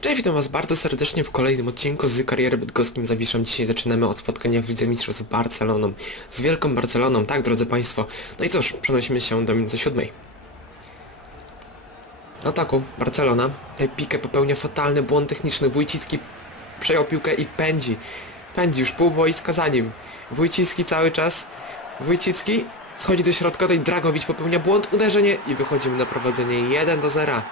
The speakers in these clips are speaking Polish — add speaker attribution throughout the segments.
Speaker 1: Cześć, witam was bardzo serdecznie w kolejnym odcinku z kariery bydgoskim Zawiszem. Dzisiaj zaczynamy od spotkania w Lidze Mistrzów z Barceloną. Z Wielką Barceloną, tak drodzy państwo. No i cóż, przenosimy się do minuty siódmej. Ataku Barcelona. Tutaj pikę popełnia fatalny błąd techniczny. Wójcicki przejął piłkę i pędzi. Pędzi już pół boiska za nim. Wójcicki cały czas. Wójcicki schodzi do środka, tutaj Dragowicz popełnia błąd, uderzenie i wychodzimy na prowadzenie 1 do 0.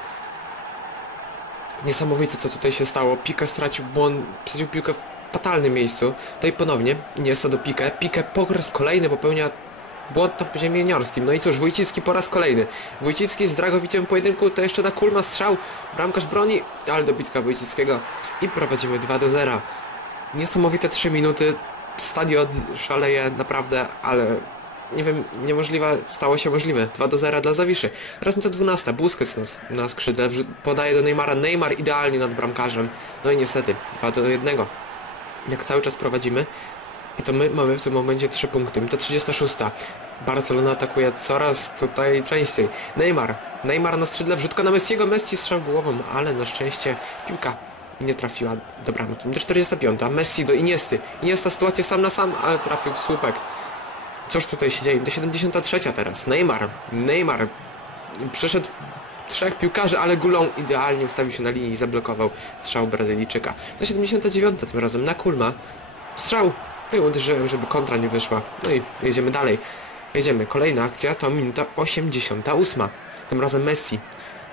Speaker 1: Niesamowite co tutaj się stało. Pika stracił błąd, stracił piłkę w fatalnym miejscu. Tutaj ponownie Iniesta do Pikę. Pikę po raz kolejny popełnia błąd na poziomie juniorskim. No i cóż, Wójcicki po raz kolejny. Wójcicki z Dragowiciem w pojedynku, to jeszcze na kulma strzał. Bramkarz broni, ale dobitka Wójcickiego. I prowadzimy 2 do 0. Niesamowite 3 minuty. Stadion szaleje naprawdę, ale nie wiem, niemożliwe stało się możliwe. 2 do 0 dla Zawiszy. To 12. Busquets na, na skrzydle podaje do Neymara. Neymar idealnie nad bramkarzem. No i niestety 2 do 1. Jak cały czas prowadzimy i to my mamy w tym momencie 3 punkty. To 36. Barcelona atakuje coraz tutaj częściej. Neymar. Neymar na skrzydle wrzutka na Messiego. Messi strzał głową, ale na szczęście piłka nie trafiła do bramki. Do 45. Messi do Iniesty. Iniesta sytuacja sam na sam, ale trafił w słupek. Cóż tutaj się dzieje? Do 73 teraz. Neymar. Neymar. Przeszedł trzech piłkarzy, ale Gulą idealnie ustawił się na linii i zablokował strzał Brazylijczyka. Do 79 tym razem na Kulma. Strzał. No i uderzyłem, żeby kontra nie wyszła. No i jedziemy dalej. Jedziemy. Kolejna akcja to minuta 88. Tym razem Messi.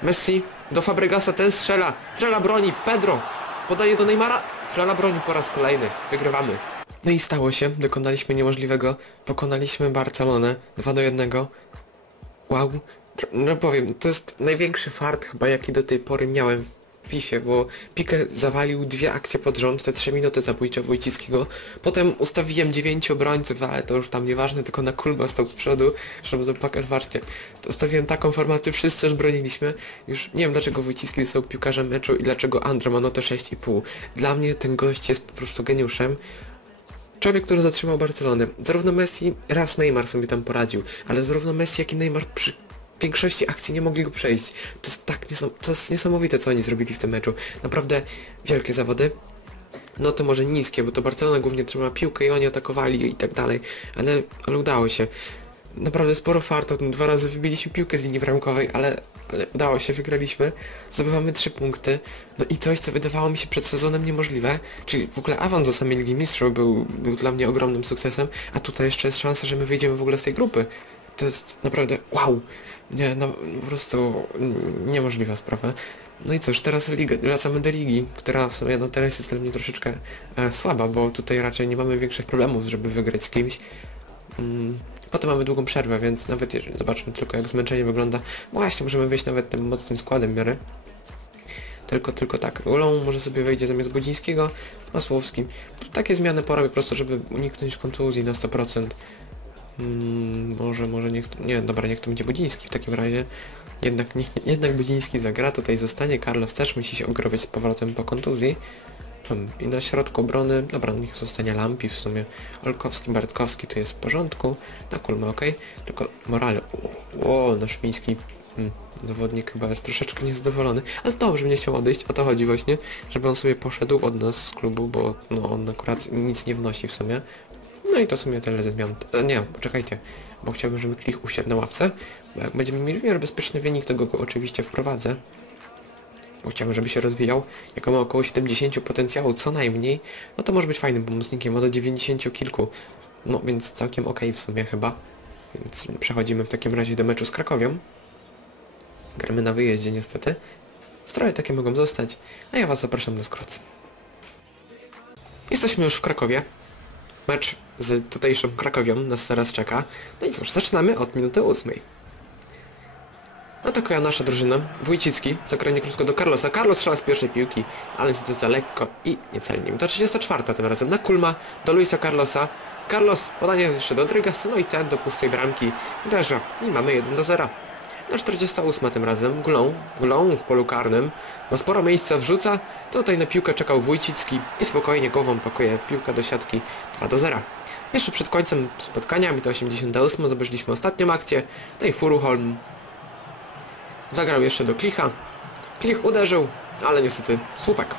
Speaker 1: Messi do Fabregasa, ten strzela. Trela broni. Pedro. Podanie do Neymara. Trela broni po raz kolejny. Wygrywamy. No i stało się. Dokonaliśmy niemożliwego. Pokonaliśmy Barcelonę 2 do 1. Wow. No powiem, to jest największy fart chyba jaki do tej pory miałem w PIFie, bo Pikę zawalił dwie akcje pod rząd, te trzy minuty zabójcze Wojcickiego. Potem ustawiłem dziewięciu obrońców, ale to już tam nieważne, tylko na kulma stał z przodu, żeby zobaczyć, zobaczcie. To ustawiłem taką formację, wszyscy już broniliśmy. Już nie wiem dlaczego Wojcicki został piłkarzem meczu i dlaczego Andro ma notę 6,5. Dla mnie ten gość jest po prostu geniuszem. Człowiek, który zatrzymał Barcelonę. Zarówno Messi, raz Neymar sobie tam poradził, ale zarówno Messi, jak i Neymar przy większości akcji nie mogli go przejść. To jest tak niesam- to jest niesamowite, co oni zrobili w tym meczu. Naprawdę wielkie zawody. No to może niskie, bo to Barcelona głównie trzymała piłkę i oni atakowali i tak dalej, ale, ale udało się. Naprawdę sporo farta, dwa razy wybiliśmy piłkę z linii bramkowej, ale, ale udało się, wygraliśmy. Zdobywamy trzy punkty. No i coś, co wydawało mi się przed sezonem niemożliwe, czyli w ogóle awans do samej Ligi Mistrzów był, był dla mnie ogromnym sukcesem, a tutaj jeszcze jest szansa, że my wyjdziemy w ogóle z tej grupy. To jest naprawdę wow. Nie, no po prostu niemożliwa sprawa. No i cóż, teraz liga, wracamy do ligi, która w sumie no teraz jest dla mnie troszeczkę e, słaba, bo tutaj raczej nie mamy większych problemów, żeby wygrać z kimś. Mm, Potem mamy długą przerwę, więc nawet jeżeli zobaczmy tylko jak zmęczenie wygląda, właśnie możemy wyjść nawet tym mocnym składem w miarę. Tylko, tylko tak, Ulą może sobie wejdzie zamiast Budzińskiego, Masłowski. Takie zmiany porobię po prostu, żeby uniknąć kontuzji na 100%. Mm, może, może niech, nie, dobra, niech to będzie Budziński w takim razie. Jednak, niech, jednak Budziński zagra, tutaj zostanie, Carlos też musi się ogrowić z powrotem po kontuzji. Hmm, I na środku obrony, dobra, niech zostanie Lampi w sumie. Olkowski, Bartkowski to jest w porządku. Na kulmę ok. Tylko Morale. O, nasz fiński hmm, zawodnik chyba jest troszeczkę niezadowolony. Ale dobrze mnie chciał odejść, o to chodzi właśnie. Żeby on sobie poszedł od nas z klubu, bo no, on akurat nic nie wnosi w sumie. No i to w sumie tyle ze zmian. E, nie, poczekajcie, bo chciałbym, żeby Klich usiadł na ławce. Bo jak będziemy mieli w miarę bezpieczny wynik, to go go oczywiście wprowadzę. Bo chciałbym, żeby się rozwijał. Jak on ma około 70 potencjału co najmniej, no to może być fajnym pomocnikiem, ma do 90 kilku. No więc całkiem okej w sumie chyba. Więc przechodzimy w takim razie do meczu z Krakowią. Gramy na wyjeździe niestety. Stroje takie mogą zostać, a ja was zapraszam na skrót. Jesteśmy już w Krakowie. Mecz z tutejszą Krakowią nas teraz czeka. No i cóż, zaczynamy od minuty ósmej. Atakuje nasza drużyna. Wójcicki, zagranie krótko do Carlosa. Carlos strzela z pierwszej piłki, ale niestety za lekko i niecelnie. To 34 tym razem na Kulma, do Luisa Carlosa. Carlos, podanie jeszcze do Drygasa, no i ten do pustej bramki uderza. I mamy 1 do 0. Na 48 tym razem Gulą, Gulą w polu karnym, ma sporo miejsca, wrzuca, tutaj na piłkę czekał Wójcicki i spokojnie głową pakuje piłkę do siatki 2 do 0. Jeszcze przed końcem spotkania, mi to 88, zobaczyliśmy ostatnią akcję, no i Furuholm zagrał jeszcze do Klicha. Klich uderzył, ale niestety słupek.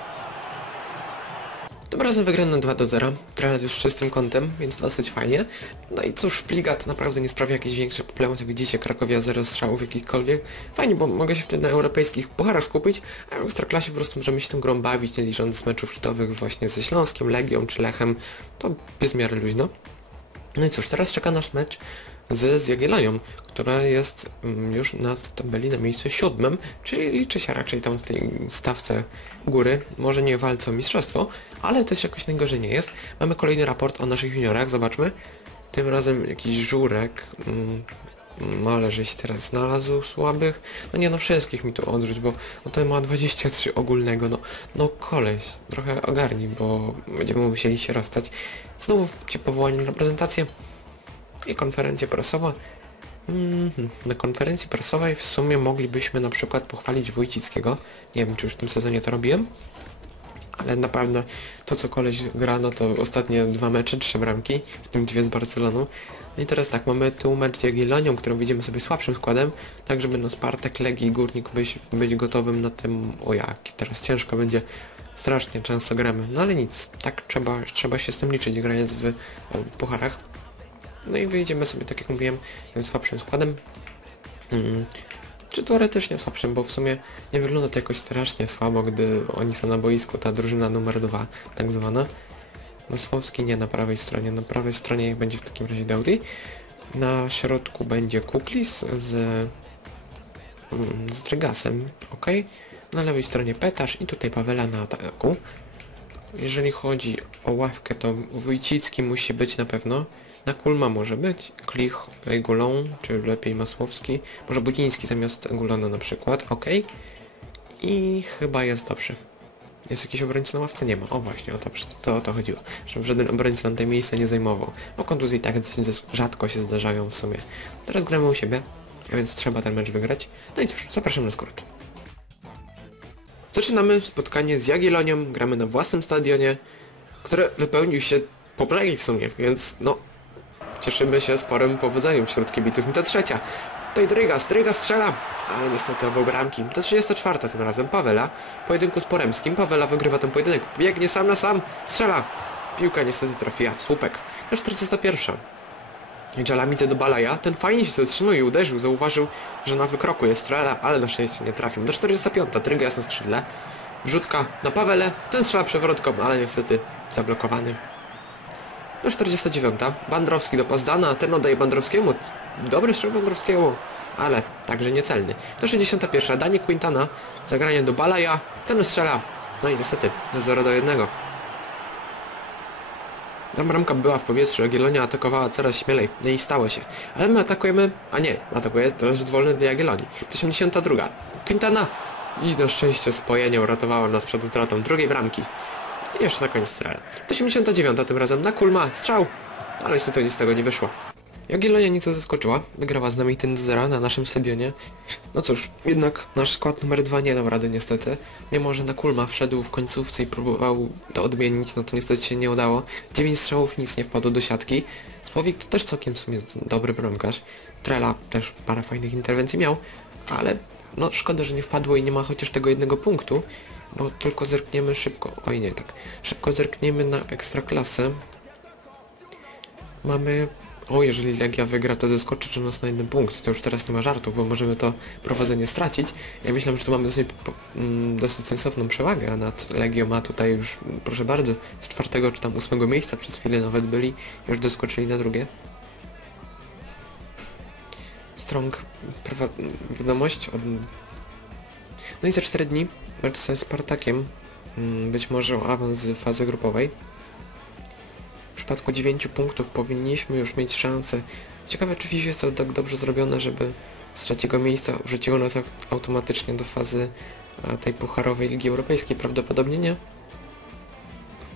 Speaker 1: Tym razem wygrano 2 do 0, trochę już z czystym kątem, więc dosyć fajnie. No i cóż, Liga to naprawdę nie sprawia jakichś większych problemów, jak widzicie, Krakowia 0 strzałów jakichkolwiek. Fajnie, bo mogę się wtedy na europejskich pucharach skupić, a w Ekstraklasie po prostu możemy się tą grą bawić, nie licząc meczów hitowych właśnie ze Śląskiem, Legią czy Lechem, to bez miary luźno. No i cóż, teraz czeka nasz mecz z, z Jagiellonią, która jest mm, już na, w tabeli na miejscu siódmym, czyli liczy się raczej tam w tej stawce góry. Może nie walce o mistrzostwo, ale też jakoś najgorzej nie jest. Mamy kolejny raport o naszych juniorach, zobaczmy. Tym razem jakiś żurek, mm, ale żeś teraz znalazł słabych. No nie no, wszystkich mi tu odrzuć, bo no ten ma 23 ogólnego, no, no koleś, trochę ogarnij, bo będziemy musieli się rozstać. Znowu cię powołanie na prezentację i konferencja prasowa. Mhm. Na konferencji prasowej w sumie moglibyśmy na przykład pochwalić Wójcickiego. Nie wiem, czy już w tym sezonie to robiłem. Ale na pewno to, co koleś gra, no to ostatnie dwa mecze, trzy bramki, w tym dwie z Barceloną. No i teraz tak, mamy tu mecz z Jagiellonią, którą widzimy sobie słabszym składem, tak żeby no Spartak, Legii i Górnik być, być gotowym na tym, o jak, teraz ciężko będzie, strasznie często gramy, no ale nic, tak trzeba, trzeba się z tym liczyć, grając w o, pucharach. No i wyjdziemy sobie, tak jak mówiłem, tym słabszym składem. Mm. Czy teoretycznie słabszym, bo w sumie nie wygląda to jakoś strasznie słabo, gdy oni są na boisku, ta drużyna numer dwa, tak zwana. Nosłowski nie na prawej stronie, na prawej stronie będzie w takim razie Daudi. Na środku będzie Kuklis z, mm, z Drygasem, ok. Na lewej stronie Petasz i tutaj Pawela na ataku. Jeżeli chodzi o ławkę, to Wójcicki musi być na pewno. Na Kulma może być, Klich, Egulon, czy lepiej Masłowski, może Budziński zamiast Egulona na przykład, ok. I chyba jest dobrze. Jest jakiś obrońca na ławce? Nie ma. O właśnie, o to, to o to chodziło. Żeby żaden obrońca na tej miejsce nie zajmował. Bo kontuzje i tak rzadko się zdarzają w sumie. Teraz gramy u siebie, więc trzeba ten mecz wygrać. No i cóż, zapraszam na skrót. Zaczynamy spotkanie z Jagiellonią, gramy na własnym stadionie, które wypełnił się po w sumie, więc no cieszymy się sporym powodzeniem wśród kibiców. I to trzecia. Tutaj Drygas, Drygas strzela, ale niestety obok bramki. To 34 tym razem Pawela. Pojedynku z Poremskim. Pawela wygrywa ten pojedynek. Biegnie sam na sam, strzela. Piłka niestety trafiła w słupek. To 41. Jalamidze do Balaja. Ten fajnie się zatrzymał i uderzył. Zauważył, że na wykroku jest strela, ale na szczęście nie trafił. Do 45. Drygas na skrzydle. Wrzutka na Pawele. Ten strzela przewrotką, ale niestety zablokowany. Do 49. Bandrowski do Pazdana, ten oddaje Bandrowskiemu. Dobry strzał Bandrowskiemu, ale także niecelny. Do 61. Dani Quintana, zagranie do Balaja, ten strzela. No i niestety 0 do 1. Ta bramka była w powietrzu, Jagiellonia atakowała coraz śmielej, no i stało się. Ale my atakujemy, a nie, atakuje teraz rzut wolny do Jagiellonii. 82. Quintana i na szczęście spojenie uratowało nas przed utratą drugiej bramki. I jeszcze na koniec strzela. 89 tym razem na Kulma, strzał! Ale niestety nic z tego nie wyszło. Jagiellonia nieco zaskoczyła, wygrała z nami ten 0 na naszym stadionie. No cóż, jednak nasz skład numer 2 nie dał rady niestety. Mimo, że na Kulma wszedł w końcówce i próbował to odmienić, no to niestety się nie udało. 9 strzałów, nic nie wpadło do siatki. Spowik to też całkiem w sumie dobry bramkarz. Trela też parę fajnych interwencji miał, ale no szkoda, że nie wpadło i nie ma chociaż tego jednego punktu, bo tylko zerkniemy szybko, oj nie tak, szybko zerkniemy na ekstraklasę. Mamy, o jeżeli Legia wygra to doskoczy nas na jeden punkt, to już teraz nie ma żartów, bo możemy to prowadzenie stracić. Ja myślę, że tu mamy dosyć, mm, dosyć sensowną przewagę, nad Legią ma tutaj już, proszę bardzo, z czwartego czy tam ósmego miejsca przez chwilę nawet byli, już doskoczyli na drugie. Strong wiadomość od... No i za 4 dni mecz ze Spartakiem, mm, być może o awans z fazy grupowej. W przypadku 9 punktów powinniśmy już mieć szansę. Ciekawe czy FIFA jest to tak dobrze zrobione, żeby z trzeciego miejsca wrzuciło nas automatycznie do fazy tej pucharowej Ligi Europejskiej. Prawdopodobnie nie.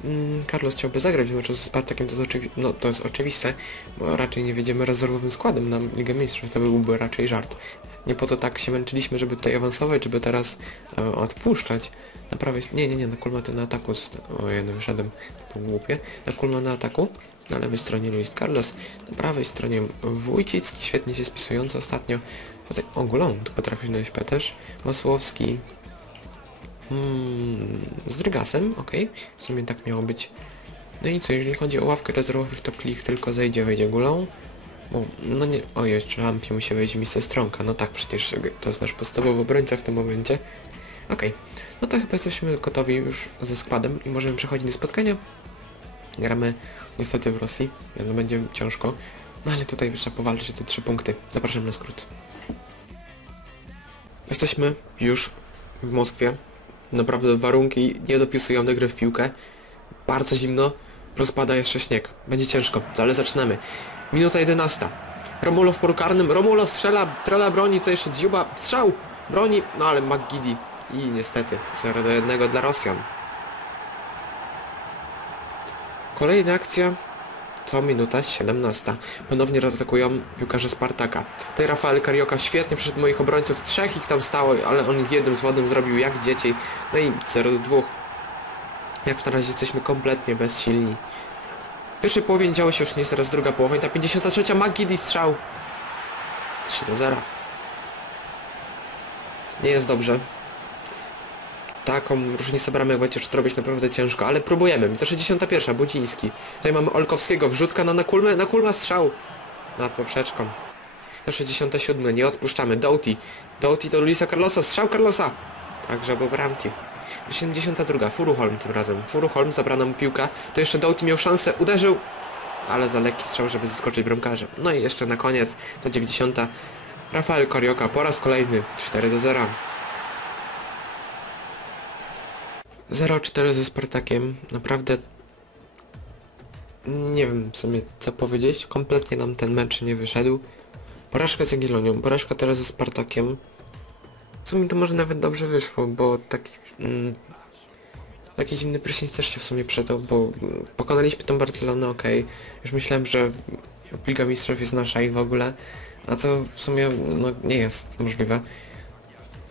Speaker 1: Mm, Carlos chciałby zagrać w meczu z Spartakiem, to jest, no, to jest oczywiste, bo raczej nie wiedziemy rezerwowym składem na Ligę Mistrzów, to byłby raczej żart. Nie po to tak się męczyliśmy, żeby tutaj awansować, żeby teraz e, odpuszczać. Na prawej... Nie, nie, nie, na kulmaty na ataku... O, jeden wyszedłem, to głupie. Na kulma na ataku, na lewej stronie Luis Carlos, na prawej stronie Wójcicki, świetnie się spisujący ostatnio. Tutaj, o, Gulon, tu potrafi znaleźć też. Masłowski, mm, z Rygasem, okej. W sumie tak miało być. No i co, jeżeli chodzi o ławkę rezerwowych, to klik tylko zejdzie, wejdzie gulą. Bo, no nie, o jeszcze lampie musi wejść Mr. Stronka, no tak, przecież to jest nasz podstawowy obrońca w tym momencie. Okej, no to chyba jesteśmy gotowi już ze składem i możemy przechodzić do spotkania. Gramy niestety w Rosji, więc będzie ciężko. No ale tutaj trzeba powalczyć o te trzy punkty. Zapraszam na skrót. Jesteśmy już w Moskwie. Naprawdę warunki nie dopisują do gry w piłkę. Bardzo zimno, rozpada jeszcze śnieg. Będzie ciężko, ale zaczynamy. Minuta 11. Romulo w polu karnym, Romulo strzela, trela broni, to jeszcze Dziuba, strzał, broni, no ale McGiddy i niestety 0 do 1 dla Rosjan. Kolejna akcja, co minuta 17. Ponownie atakują piłkarze Spartaka. Tutaj Rafael Karioka świetnie przed moich obrońców, trzech ich tam stało, ale on ich jednym z wodem zrobił jak dzieci. No i 0 do 2. Jak na razie jesteśmy kompletnie bezsilni. W pierwszej połowie działo się już nie teraz druga połowa i ta 53 McGiddy strzał. 3 do 0. Nie jest dobrze. Taką różnicę bramek będzie robić naprawdę ciężko, ale próbujemy. To 61. Budziński. Tutaj mamy Olkowskiego, wrzutka na Nakulmę, Nakulma strzał nad poprzeczką. To 67. Nie odpuszczamy. Doughty. Doughty do Luisa Carlosa, strzał Carlosa. Także był bramki. 72. Furuholm tym razem. Furuholm zabrano mu piłkę. To jeszcze Doughty miał szansę, uderzył, ale za lekki strzał, żeby zaskoczyć bramkarza. No i jeszcze na koniec, to 90. Rafael Korioka po raz kolejny 4 do 0. 0-4 ze Spartakiem. Naprawdę nie wiem w sumie co powiedzieć. Kompletnie nam ten mecz nie wyszedł. Porażka z Jagiellonią, porażka teraz ze Spartakiem. W sumie to może nawet dobrze wyszło, bo taki... Mm, taki zimny prysznic też się w sumie przydał, bo pokonaliśmy tą Barcelonę, okej. Już myślałem, że Liga Mistrzów jest nasza i w ogóle, a to w sumie no, nie jest możliwe.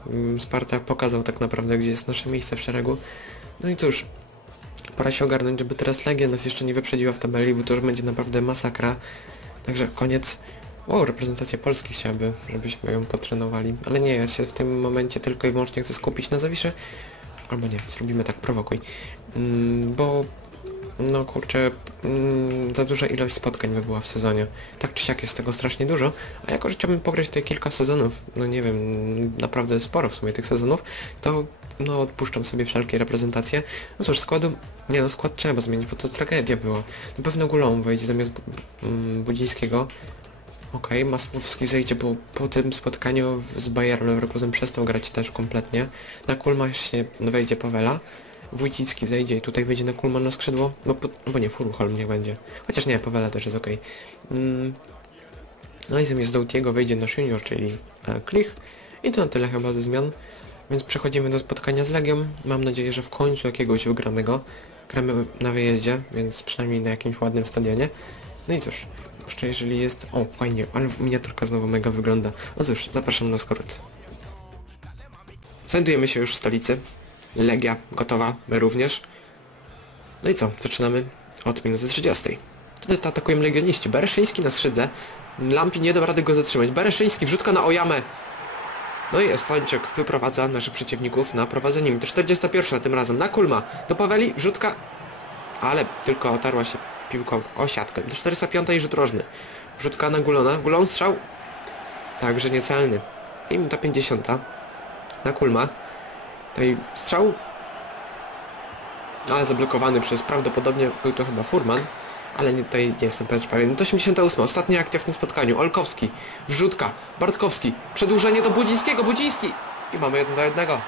Speaker 1: Mm, Spartak pokazał tak naprawdę, gdzie jest nasze miejsce w szeregu. No i cóż, pora się ogarnąć, żeby teraz Legia nas jeszcze nie wyprzedziła w tabeli, bo to już będzie naprawdę masakra. Także koniec. O, reprezentacja Polski chciałaby, żebyśmy ją potrenowali. Ale nie, ja się w tym momencie tylko i wyłącznie chcę skupić na Zawisze. Albo nie, zrobimy tak, prowokuj. Mm, bo no kurczę, mm, za duża ilość spotkań by była w sezonie. Tak czy siak jest tego strasznie dużo, a jako, że chciałbym pograć tutaj kilka sezonów, no nie wiem, naprawdę sporo w sumie tych sezonów, to no odpuszczam sobie wszelkie reprezentacje. No cóż, składu, nie no skład trzeba zmienić, bo to tragedia była. Na pewno Gulą wejdzie zamiast mm, Budzińskiego. Okej, Masłowski zejdzie, bo po tym spotkaniu z Bayerem Leverkusen przestał grać też kompletnie. Na Kulma jeszcze wejdzie Pawela. Wójcicki zejdzie i tutaj wejdzie na Kulman na skrzydło. No, po, albo nie, Furuholm niech będzie. Chociaż nie, Pawela też jest okej. Mm. No i zamiast Doutiego wejdzie nasz junior, czyli e, Klich. I to na tyle chyba ze zmian. Więc przechodzimy do spotkania z Legią. Mam nadzieję, że w końcu jakiegoś wygranego. Gramy na wyjeździe, więc przynajmniej na jakimś ładnym stadionie. No i cóż, jeszcze jeżeli jest... O, fajnie, ale miniaturka znowu mega wygląda. No cóż, zapraszam na skrót. Znajdujemy się już w stolicy. Legia gotowa, my również. No i co, zaczynamy od minuty 30. Wtedy atakują legioniści. Bereszyński na skrzydle. Lampi nie da rady go zatrzymać. Bereszyński wrzutka na Ojamę. No i Estończyk wyprowadza naszych przeciwników na prowadzenie. To 41 tym razem na Kulma. Do Paweli wrzutka. Ale tylko otarła się piłką o siatkę. Do 405 i rzut rożny. Wrzutka na Gulona. Gulon strzał. Także niecelny. I minuta 50. Na Kulma. Tutaj strzał. Ale zablokowany przez prawdopodobnie był to chyba Furman. Ale nie, tutaj nie jestem pewien. To 88. Ostatnia akcja w tym spotkaniu. Olkowski. Wrzutka. Bartkowski. Przedłużenie do Budzińskiego. Budziński. I mamy jeden do jednego.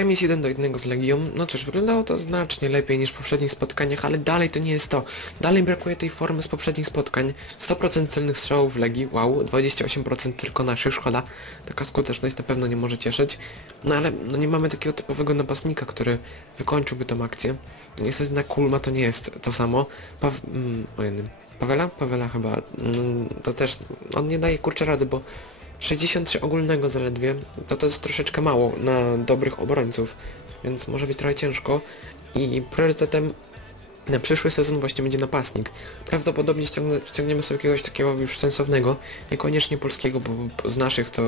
Speaker 1: Remis 1 do 1 z Legią, no cóż, wyglądało to znacznie lepiej niż w poprzednich spotkaniach, ale dalej to nie jest to. Dalej brakuje tej formy z poprzednich spotkań. 100% celnych strzałów w Legii, wow, 28% tylko naszych, szkoda. Taka skuteczność na pewno nie może cieszyć. No ale no nie mamy takiego typowego napastnika, który wykończyłby tą akcję. Niestety na Kulma to nie jest to samo. Paw... Mm, o. Pawela? Pawela chyba. Mm, to też, on nie daje kurczę rady, bo 63 ogólnego zaledwie, to to jest troszeczkę mało na dobrych obrońców, więc może być trochę ciężko i priorytetem Na przyszły sezon właśnie będzie napastnik. Prawdopodobnie ściągnę, ściągniemy sobie jakiegoś takiego już sensownego, niekoniecznie polskiego, bo z naszych to,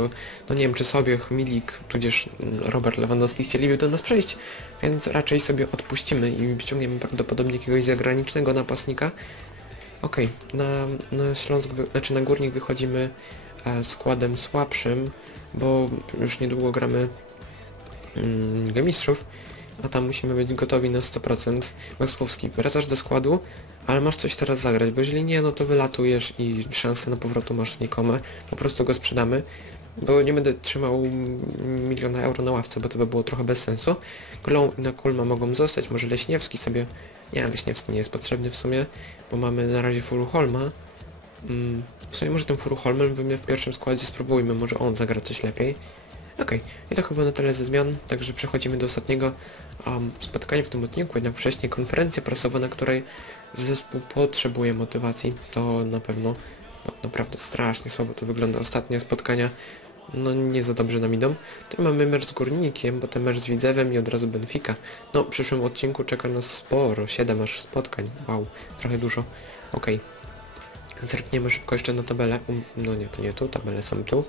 Speaker 1: no nie wiem, czy sobie Milik, tudzież mm, Robert Lewandowski chcieliby do nas przejść, więc raczej sobie odpuścimy i ściągniemy prawdopodobnie jakiegoś zagranicznego napastnika. Okej, na, na Śląsk, znaczy na Górnik wychodzimy składem słabszym, bo już niedługo gramy mm, a tam musimy być gotowi na 100%. Maxłowski, wracasz do składu, ale masz coś teraz zagrać, bo jeżeli nie, no to wylatujesz i szanse na powrotu masz znikome. Po prostu go sprzedamy, bo nie będę trzymał miliona euro na ławce, bo to by było trochę bez sensu. I na Kulma mogą zostać, może Leśniewski sobie... Nie, Leśniewski nie jest potrzebny w sumie, bo mamy na razie Furuholma. Mm, w sumie może tym Furuholmem wyjmę w pierwszym składzie, spróbujmy, może on zagra coś lepiej. Okej, i to chyba na tyle ze zmian, także przechodzimy do ostatniego um, spotkania w tym odcinku, jednak wcześniej konferencja prasowa, na której zespół potrzebuje motywacji, to na pewno no, naprawdę strasznie słabo to wygląda. Ostatnie spotkania no nie za dobrze nam idą. Tu mamy mecz z Górnikiem, potem mecz z Widzewem i od razu Benfica. No w przyszłym odcinku czeka nas sporo, 7 aż spotkań, wow, trochę dużo. Okej, zerkniemy szybko jeszcze na tabelę, um, no nie, to nie tu, tabele są tu.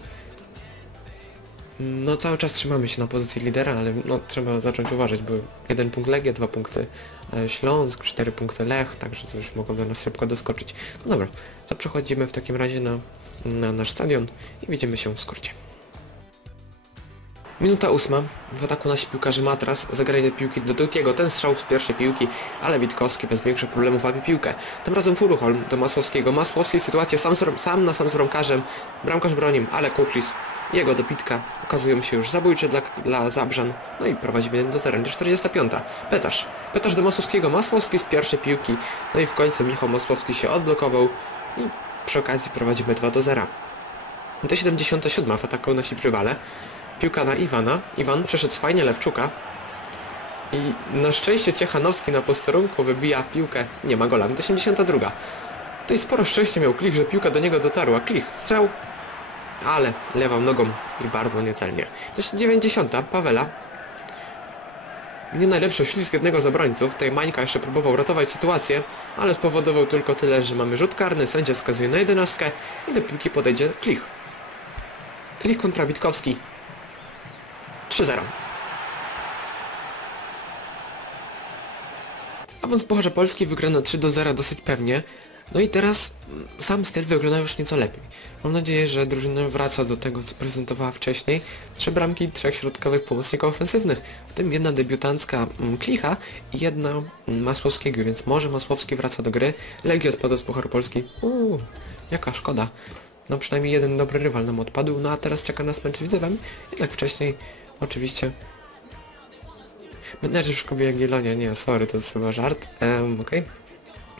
Speaker 1: No cały czas trzymamy się na pozycji lidera, ale no trzeba zacząć uważać, bo jeden punkt Legia, dwa punkty e, Śląsk, cztery punkty Lech, także to już mogą do nas szybko doskoczyć. No dobra, to przechodzimy w takim razie na, na nasz stadion i widzimy się w skrócie. Minuta ósma. W ataku nasi piłkarze Matras zagrali piłki do Dutiego. Ten strzał z pierwszej piłki, ale Witkowski bez większych problemów łapie piłkę. Tym razem Furuholm do Masłowskiego. Masłowski sytuacja sam, sam na sam z bramkarzem. Bramkarz bronił, ale Kuklis jego dopitka okazują się już zabójcze dla, dla Zabrzan. No i prowadzimy 1 do 0. Do 45. Petarz. Petarz do Masłowskiego. Masłowski z pierwszej piłki. No i w końcu Michał Masłowski się odblokował i przy okazji prowadzimy 2 do 0. Do 77 w ataku nasi rywale. Piłka na Iwana. Iwan przeszedł fajnie Lewczuka. I na szczęście Ciechanowski na posterunku wybija piłkę. Nie ma gola. 82. Tutaj sporo szczęścia miał Klich, że piłka do niego dotarła. Klich, strzał. Ale lewą nogą i bardzo niecelnie. To 90. Pawela. Nie najlepszy ślizg jednego z obrońców. Tutaj Mańka jeszcze próbował ratować sytuację, ale spowodował tylko tyle, że mamy rzut karny, sędzia wskazuje na 11 i do piłki podejdzie Klich. Klich kontra Witkowski. 3-0. Awans Pucharza Polski wygrano 3 do 0 dosyć pewnie. No i teraz mm, sam styl wygląda już nieco lepiej. Mam nadzieję, że drużyna wraca do tego, co prezentowała wcześniej. Trzy bramki, trzech środkowych pomocników ofensywnych, w tym jedna debiutancka mm, Klicha i jedna mm, Masłowskiego, więc może Masłowski wraca do gry. Legii odpada z Pucharu Polski. Uuu, jaka szkoda. No przynajmniej jeden dobry rywal nam odpadł, no a teraz czeka nas mecz z Widzewem. Jednak wcześniej, oczywiście... Menedżer w Szkobie Jagiellonia, nie, sorry, to jest chyba żart. Um, okej. Okay.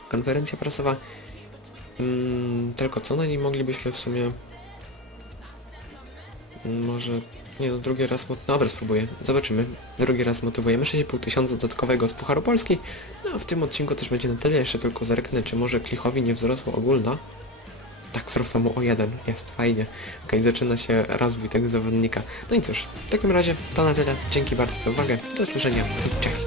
Speaker 1: Konferencja prasowa. Mm, tylko co na niej moglibyśmy w sumie... Mm, Może... Nie no, drugi raz... Mot... Dobra, spróbuję. Zobaczymy. Drugi raz motywujemy 6,5 tysiąca dodatkowego z Pucharu Polski. No a w tym odcinku też będzie na tyle. Jeszcze tylko zerknę, czy może Klichowi nie wzrosła ogólna. Tak, wzrosła mu o jeden. Jest, fajnie. Okej, zaczyna się rozwój tego zawodnika. No i cóż, w takim razie to na tyle. Dzięki bardzo za uwagę. Do usłyszenia. Cześć.